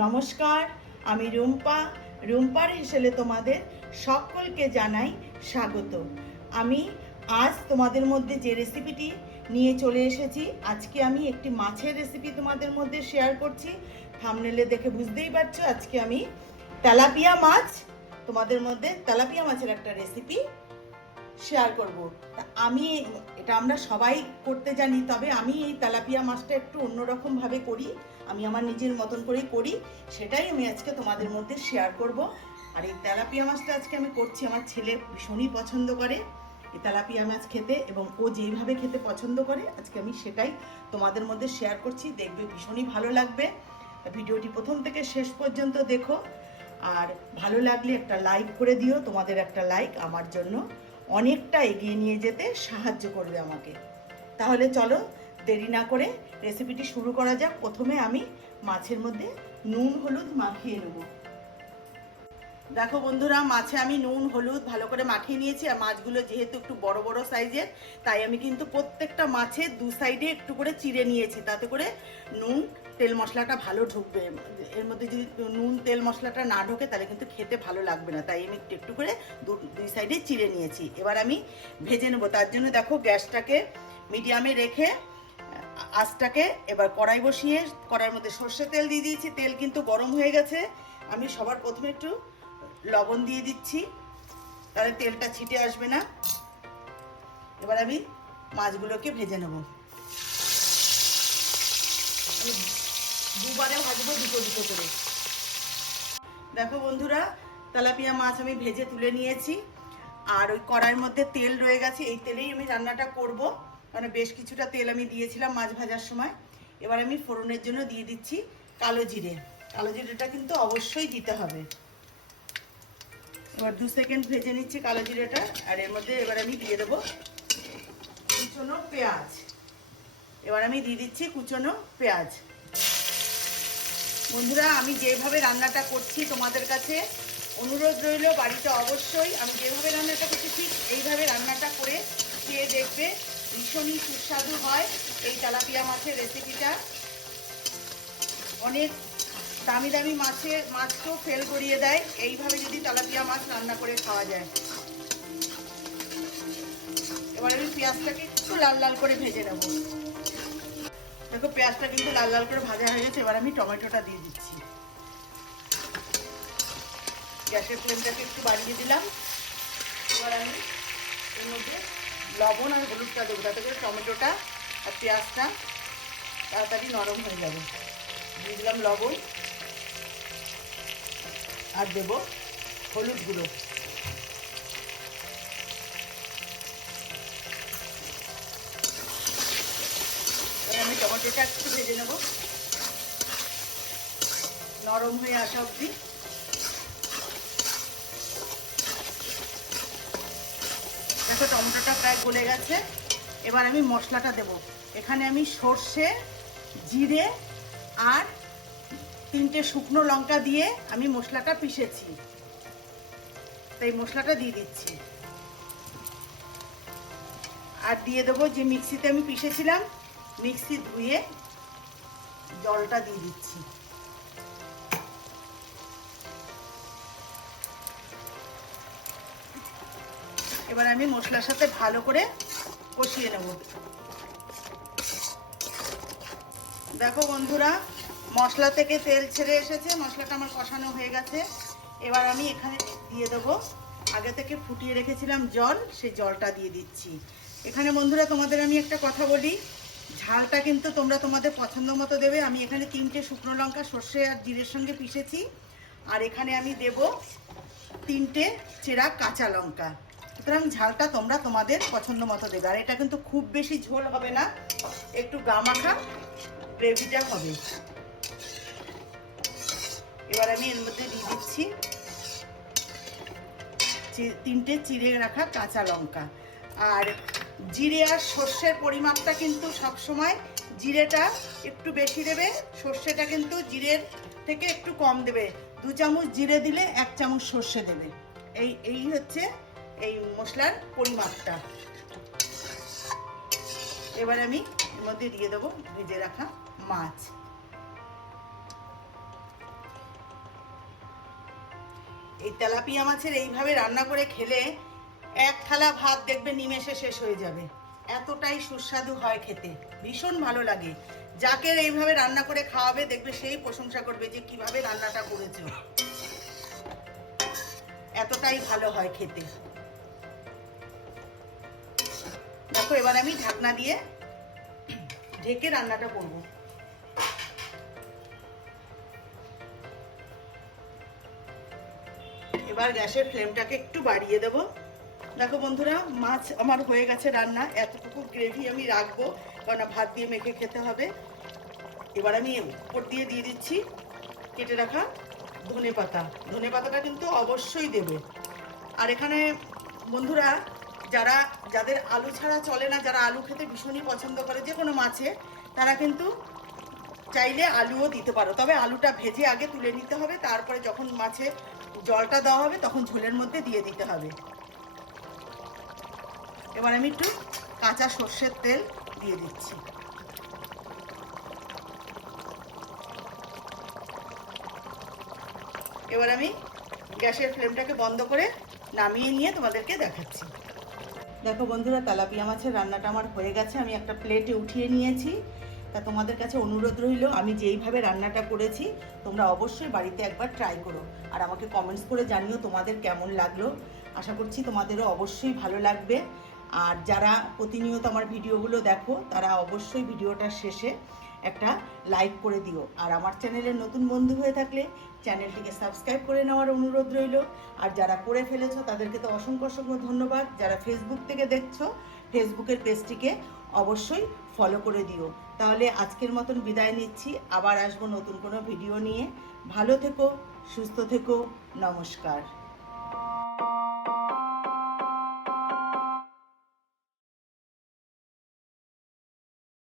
নমস্কার, আমি রুম্পা। রুম্পার হেসেলে তোমাদের সকলকে জানাই স্বাগত। আমি আজ তোমাদের মধ্যে যে রেসিপিটি নিয়ে চলে এসেছি, আজকে আমি একটি মাছের রেসিপি তোমাদের মধ্যে শেয়ার করছি। থামনেলে দেখে বুঝতেই পারছ, আজকে আমি তেলাপিয়া মাছ, তোমাদের মধ্যে তেলাপিয়া মাছের একটা রেসিপি শেয়ার করব। তা আমি, এটা আমরা সবাই করতে জানি, তবে আমি এই তেলাপিয়া মাছটা একটু অন্যরকম ভাবে করি। আমি আমার নিজের মতন করেই করি, সেটাই আমি আজকে তোমাদের মধ্যে শেয়ার করব। আর এই তেলাপিয়া মাছটা আজকে আমি করছি, আমার ছেলে ভীষণই পছন্দ করে। এই তেলাপিয়া মাছ খেতে এবং ও যেইভাবে খেতে পছন্দ করে, আজকে আমি সেটাই তোমাদের মধ্যে শেয়ার করছি। দেখবে ভীষণই ভালো লাগবে। ভিডিওটি প্রথম থেকে শেষ পর্যন্ত দেখো। আর ভালো লাগলে একটা লাইক করে দিও, তোমাদের একটা লাইক আমার জন্য অনেকটা এগিয়ে নিয়ে যেতে সাহায্য করবে আমাকে। তাহলে চলো দেরি না করে রেসিপিটি শুরু করা যাক। প্রথমে আমি মাছের মধ্যে নুন, হলুদ মাখিয়ে নেব। দেখো বন্ধুরা, মাছে আমি নুন, হলুদ ভালো করে মাখিয়ে নিয়েছি, আর মাছগুলো যেহেতু একটু বড় বড় সাইজের, তাই আমি কিন্তু প্রত্যেকটা মাছের দু সাইডে একটু করে চিড়ে নিয়েছি, তাতে করে নুন, তেল মশলাটা ভালো ঢুকবে। এর মধ্যে যদি নুন, তেল মশলাটা না ঢোকে, তাহলে কিন্তু খেতে ভালো লাগবে না, তাই আমি একটু একটু করে দুই সাইডে চিড়ে নিয়েছি। এবার আমি ভেজে নেব। তার জন্য দেখো গ্যাসটাকে মিডিয়ামে রেখে আঁচটাকে এবার কড়াই বসিয়ে কড়াইয়ের মধ্যে সর্ষে তেল দিয়ে দিয়েছি। তেল কিন্তু গরম হয়ে গেছে। আমি সবার প্রথমে একটু লবণ দিয়ে দিচ্ছি। তাহলে তেলটা ছিটে আসবে না। এবার আমি মাছগুলোকে ভেজে নেব। দুবারে ভাজবো দুটো দুটো করে। দেখো বন্ধুরা, তেলাপিয়া মাছ আমি ভেজে তুলে নিয়েছি। আর ওই কড়াইয়ের মধ্যে তেল রয়ে গেছে, এই তেলেই আমি রান্নাটা করব। মানে বেশ কিছুটা তেল আমি দিয়েছিলাম মাছ ভাজার সময়। এবার আমি ফোড়নের জন্য দিয়ে দিচ্ছি কালো জিরে। কালো জিরেটা কিন্তু অবশ্যই দিতে হবে। এবার দু সেকেন্ড ভেজে নিচ্ছি কালো জিরেটা, আর এর মধ্যে এবার আমি দিয়ে দেবো কুচনো পেঁয়াজ। এবার আমি দিয়ে দিচ্ছি কুচনো পেঁয়াজ। বন্ধুরা, আমি যেভাবে রান্নাটা করছি তোমাদের কাছে অনুরোধ রইল, বাড়িতে অবশ্যই আমি যেভাবে রান্নাটা করছি ঠিক এইভাবে রান্নাটা করে খেয়ে দেখবে ভীষণই সুস্বাদু হয় এই তেলাপিয়া মাছের রেসিপিটা অনেক দামি দামি মাছের মাছকেও ফেল করিয়ে দেয়। এইভাবে যদি তেলাপিয়া মাছ রান্না করে খাওয়া যায়। এবার আমি পেঁয়াজটাকে একটু লাল লাল করে ভেজে নেব। দেখো, পেঁয়াজটা কিন্তু লাল লাল করে ভাজা হয়ে গেছে। এবার আমি টমেটোটা দিয়ে দিচ্ছি। গ্যাসের ফ্লেমটাকে একটু বাড়িয়ে দিলাম। এবার আমি এর মধ্যে লবণ আর হলুদটা দেবো, তাতে করে টমেটোটা আর পেঁয়াজটা তাড়াতাড়ি নরম হয়ে যাবে। দিয়ে দিলাম লবণ। আর দেব হলুদ গুঁড়ো। আমি টমেটোটা একটু ভেজে নেব। নরম হয়ে আসা অবধি। দেখো টমেটোটা প্রায় গলে গেছে। এবার আমি মশলাটা দেব। এখানে আমি সর্ষে, জিরে আর তিনটে শুকনো লঙ্কা দিয়ে আমি মশলাটা পিষেছি। তাই মশলাটা দিয়ে দিচ্ছি। আর দিয়ে দেবো যে মিক্সিতে আমি পিষেছিলাম, মিক্সি ধুয়ে জলটা দিয়ে দিচ্ছি। এবার আমি মশলার সাথে ভালো করে কষিয়ে নেব। দেখো বন্ধুরা, মশলা থেকে তেল ছেড়ে এসেছে, মশলাটা আমার কষানো হয়ে গেছে। এবার আমি এখানে দিয়ে দেবো। আগে থেকে ফুটিয়ে রেখেছিলাম জল, সেই জলটা দিয়ে দিচ্ছি। এখানে বন্ধুরা, তোমাদের আমি একটা কথা বলি। ঝালটা কিন্তু তোমরা তোমাদের পছন্দ মতো দেবে। আমি এখানে তিনটে শুকনো লঙ্কা, সর্ষে আর জিরের সঙ্গে পিষেছি। আর এখানে আমি দেব তিনটে চেরা কাঁচা লঙ্কা। সুতরাং ঝালটা তোমরা তোমাদের পছন্দ মতো দেবে। আর এটা কিন্তু খুব বেশি ঝোল হবে না, একটু গামাখা গ্রেভিটা হবে। এবার আমি এর মধ্যে দিয়ে দিচ্ছি তিনটে চিড়ে রাখা কাঁচা লঙ্কা। আর জিরে আর সর্ষের পরিমাপটা কিন্তু সব সময় জিরেটা একটু বেশি দেবে, সর্ষেটা কিন্তু জিরের থেকে একটু কম দেবে। দু চামচ জিরে দিলে এক চামচ সর্ষে দেবে। এই এই হচ্ছে এই মশলার পরিমাপটা। এবার আমি এর মধ্যে দিয়ে দেবো ভেজে রাখা মাছ। এই তেলাপিয়া মাছের এইভাবে রান্না করে খেলে এক থালা ভাত দেখবে নিমেষে শেষ হয়ে যাবে। এতটাই সুস্বাদু হয় খেতে, ভীষণ ভালো লাগে। যাকে এইভাবে রান্না করে খাওয়াবে দেখবে সেই প্রশংসা করবে যে কীভাবে রান্নাটা করেছ। এতটাই ভালো হয় খেতে। দেখো, এবার আমি ঢাকনা দিয়ে ঢেকে রান্নাটা করব। এবার গ্যাসের ফ্লেমটাকে একটু বাড়িয়ে দেব। দেখো বন্ধুরা, মাছ আমার হয়ে গেছে রান্না, এতটুকু গ্রেভি আমি রাখব, কারণ ভাত দিয়ে মেখে খেতে হবে। এবার আমি উপর দিয়ে দিয়ে দিচ্ছি কেটে রাখা ধনে পাতা ধনে পাতাটা কিন্তু অবশ্যই দেবে। আর এখানে বন্ধুরা যারা, যাদের আলু ছাড়া চলে না, যারা আলু খেতে ভীষণই পছন্দ করে যে কোনো মাছে, তারা কিন্তু চাইলে আলুও দিতে পারো। তবে আলুটা ভেজে আগে তুলে নিতে হবে, তারপরে যখন মাছে জলটা দেওয়া হবে, তখন ঝোলের মধ্যে দিয়ে দিতে হবে। এবার আমি একটু কাঁচা সর্ষের তেল দিয়ে দিচ্ছি। এবার আমি গ্যাসের ফ্লেমটাকে বন্ধ করে নামিয়ে নিয়ে তোমাদেরকে দেখাচ্ছি। দেখো বন্ধুরা, তেলাপিয়া মাছের রান্নাটা আমার হয়ে গেছে। আমি একটা প্লেটে উঠিয়ে নিয়েছি। তা তোমাদের কাছে অনুরোধ রইল, আমি যেইভাবে রান্নাটা করেছি, তোমরা অবশ্যই বাড়িতে একবার ট্রাই করো। আর আমাকে কমেন্টস করে জানিও তোমাদের কেমন লাগল। আশা করছি তোমাদেরও অবশ্যই ভালো লাগবে। আর যারা প্রতিনিয়ত আমার ভিডিওগুলো দেখো, তারা অবশ্যই ভিডিওটার শেষে একটা লাইক করে দিও। আর আমার চ্যানেলের নতুন বন্ধু হয়ে থাকলে চ্যানেলটিকে সাবস্ক্রাইব করে নেওয়ার অনুরোধ রইল। আর যারা করে ফেলেছো, তাদেরকে তো অসংখ্য অসংখ্য ধন্যবাদ। যারা ফেসবুক থেকে দেখছ ফেসবুকের পেজটিকে অবশ্যই ফলো করে দিও। তাহলে আজকের মতন বিদায় নিচ্ছি। আবার আসব নতুন কোনো ভিডিও নিয়ে। ভালো থেকো, সুস্থ থেকো, নমস্কার।